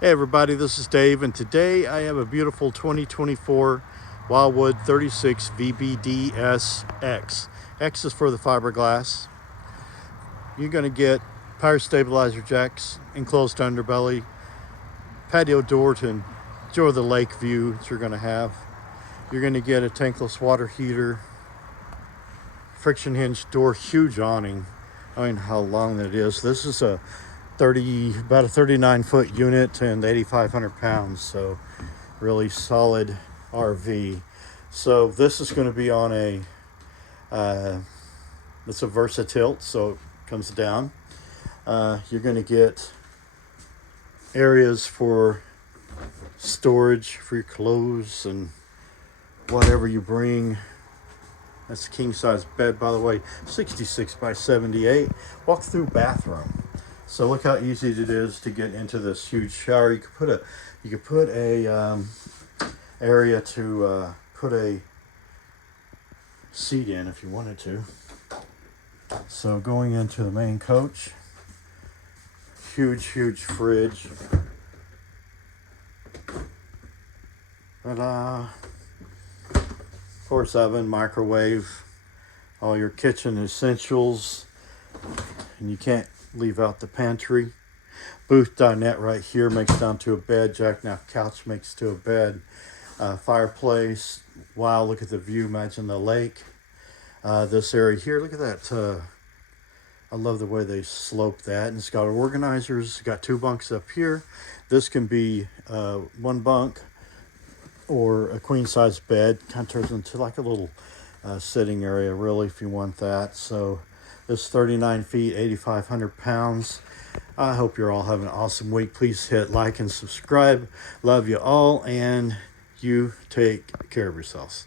Hey everybody, this is Dave, and today I have a beautiful 2024 Wildwood 36Vbdsx. X is for the fiberglass. You're going to get power stabilizer jacks, enclosed underbelly, patio door to enjoy the lake view that you're going to have. You're going to get a tankless water heater, friction hinge door, huge awning. I mean, how long that is. This is about a 39-foot unit and 8,500 pounds, so really solid RV. So this is going to be on it's a Versatilt, so it comes down. You're going to get areas for storage for your clothes and whatever you bring. That's a king size bed, by the way, 66 by 78. Walk through bathroom. So look how easy it is to get into this huge shower. You could put a area to put a seat in if you wanted to. So going into the main coach, huge fridge. Ta-da! Of course, oven, microwave, all your kitchen essentials, and you can't leave out the pantry. Booth dinette right here makes down to a bed. Jackknife couch makes to a bed. Fireplace. Wow, look at the view. Imagine the lake. This area here, look at that. I love the way they slope that. And it's got organizers. It's got 2 bunks up here. This can be 1 bunk or a queen size bed. Kind of turns into like a little sitting area, really, if you want that. So this 39 feet, 8,500 pounds. I hope you're all having an awesome week. Please hit like and subscribe. Love you all, and you take care of yourselves.